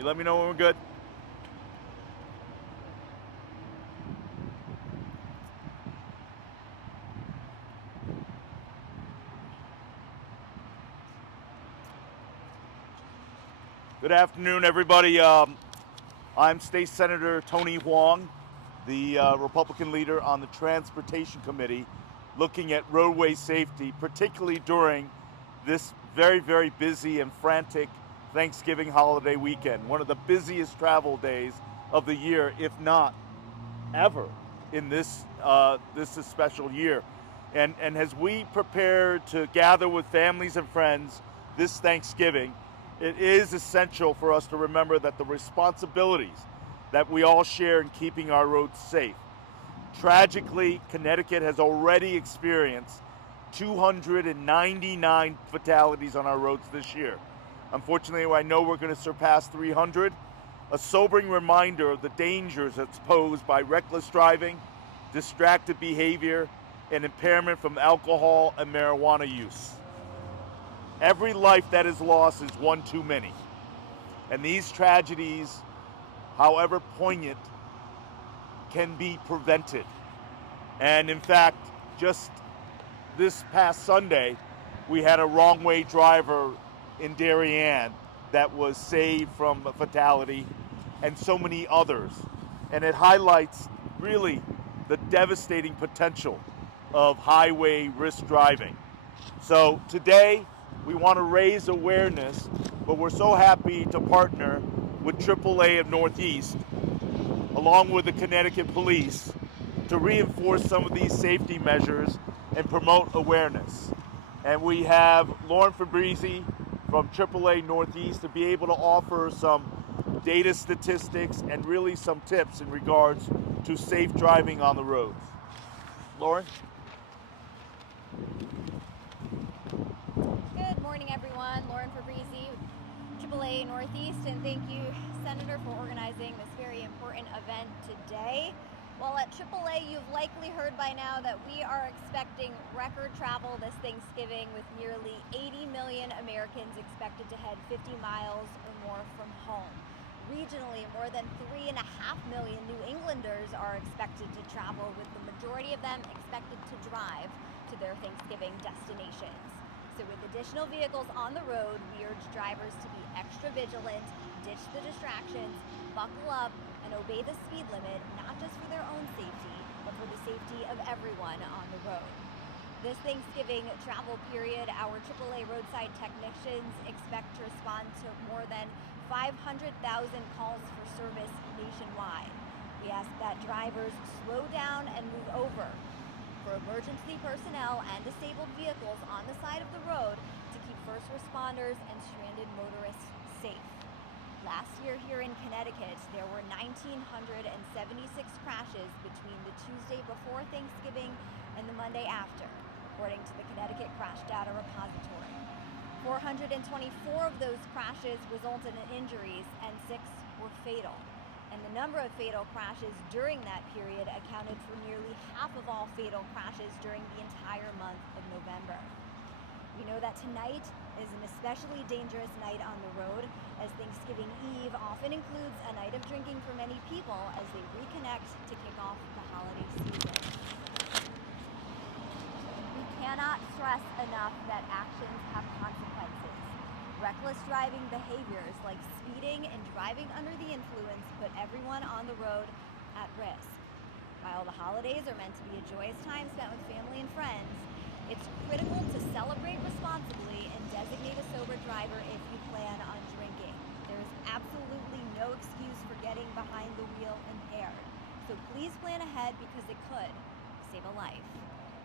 You let me know when we're good. Good afternoon, everybody. I'm State Senator Tony Hwang, the Republican leader on the Transportation Committee, looking at roadway safety, particularly during this very, very busy and frantic Thanksgiving holiday weekend, one of the busiest travel days of the year, if not ever, in this special year. And as we prepare to gather with families and friends this Thanksgiving, it is essential for us to remember that the responsibilities that we all share in keeping our roads safe. Tragically, Connecticut has already experienced 299 fatalities on our roads this year. Unfortunately, I know we're going to surpass 300. A sobering reminder of the dangers that's posed by reckless driving, distracted behavior, and impairment from alcohol and marijuana use. Every life that is lost is one too many. And these tragedies, however poignant, can be prevented. And in fact, just this past Sunday, we had a wrong way driver in Darien that was saved from a fatality, and so many others. And it highlights really the devastating potential of highway risk driving. So today, we want to raise awareness, but we're so happy to partner with AAA of Northeast, along with the Connecticut Police, to reinforce some of these safety measures and promote awareness. And we have Lauren Fabrizi from AAA Northeast to be able to offer some data statistics and really some tips in regards to safe driving on the roads. Lauren? Good morning, everyone. Lauren Fabrizi, AAA Northeast, and thank you, Senator, for organizing this very important event today. Well, at AAA, you've likely heard by now that we are expecting record travel this Thanksgiving, with nearly 80 million Americans expected to head 50 miles or more from home. Regionally, more than 3.5 million New Englanders are expected to travel, with the majority of them expected to drive to their Thanksgiving destinations. So with additional vehicles on the road, we urge drivers to be extra vigilant, ditch the distractions, buckle up, and obey the speed limit, not just for their own safety, but for the safety of everyone on the road. This Thanksgiving travel period, our AAA roadside technicians expect to respond to more than 500,000 calls for service nationwide. We ask that drivers slow down and move over for emergency personnel and disabled vehicles on the side of the road to keep first responders and stranded motorists safe. Last year here in Connecticut, there were 1,976 crashes between the Tuesday before Thanksgiving and the Monday after, according to the Connecticut Crash Data Repository. 424 of those crashes resulted in injuries and 6 were fatal. And the number of fatal crashes during that period accounted for nearly half of all fatal crashes during the entire month of November. We know that tonight is an especially dangerous night on the road, as Thanksgiving Eve often includes a night of drinking for many people as they reconnect to kick off the holiday season. We cannot stress enough that actions have consequences. Reckless driving behaviors like speeding and driving under the influence put everyone on the road at risk. While the holidays are meant to be a joyous time spent with family and friends, it's critical to celebrate responsibly and designate a sober driver if you plan on drinking. There is absolutely no excuse for getting behind the wheel impaired. So please plan ahead, because it could save a life.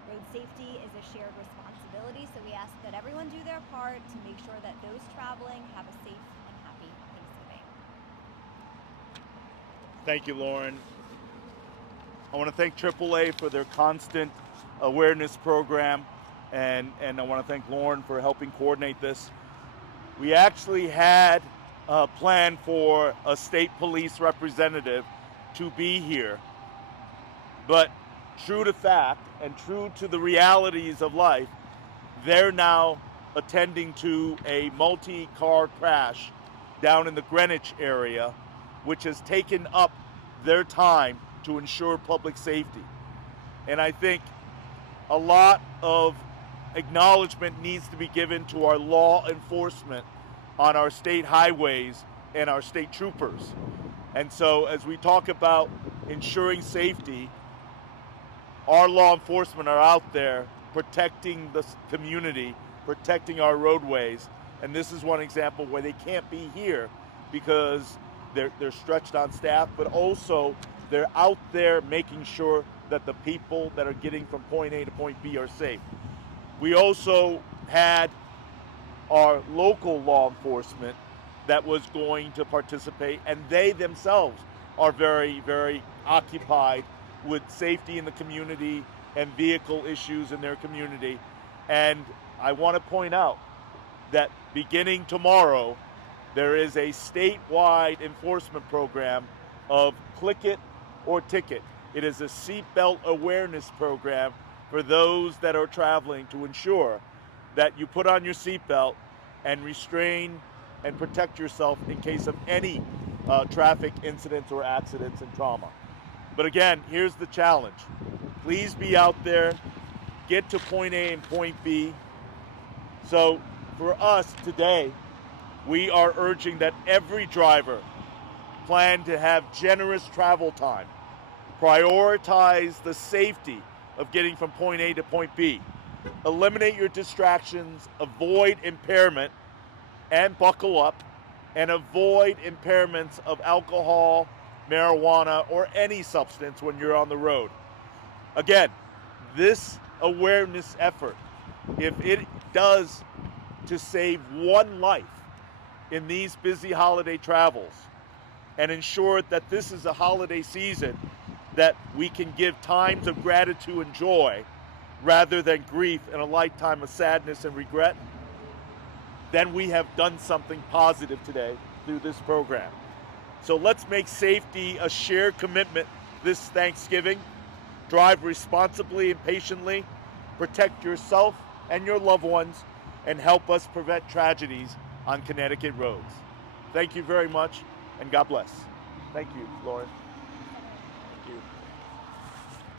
Road safety is a shared responsibility, so we ask that everyone do their part to make sure that those traveling have a safe and happy Thanksgiving. Thank you, Lauren. I want to thank AAA for their constant awareness program, and I want to thank Lauren for helping coordinate this. We actually had a plan for a state police representative to be here, but true to fact and true to the realities of life, they're now attending to a multi-car crash down in the Greenwich area, which has taken up their time to ensure public safety. And I think a lot of acknowledgement needs to be given to our law enforcement on our state highways and our state troopers. And so as we talk about ensuring safety, our law enforcement are out there protecting the community, protecting our roadways. And this is one example where they can't be here because they're stretched on staff, but also they're out there making sure that the people that are getting from point A to point B are safe. We also had our local law enforcement that was going to participate, and they themselves are very, very occupied with safety in the community and vehicle issues in their community. And I want to point out that beginning tomorrow, there is a statewide enforcement program of click it or ticket. It is a seatbelt awareness program for those that are traveling to ensure that you put on your seatbelt and restrain and protect yourself in case of any traffic incidents or accidents and trauma. But again, here's the challenge. Please be out there, get to point A and point B. So for us today, we are urging that every driver plan to have generous travel time, prioritize the safety of getting from point A to point B, eliminate your distractions, avoid impairment, and buckle up, and avoid impairments of alcohol, marijuana, or any substance when you're on the road. Again, this awareness effort, if it does to save one life in these busy holiday travels and ensure that this is a holiday season that we can give times of gratitude and joy rather than grief and a lifetime of sadness and regret, then we have done something positive today through this program. So let's make safety a shared commitment this Thanksgiving. Drive responsibly and patiently, protect yourself and your loved ones, and help us prevent tragedies on Connecticut roads. Thank you very much, and God bless. Thank you, Lauren. Thank you.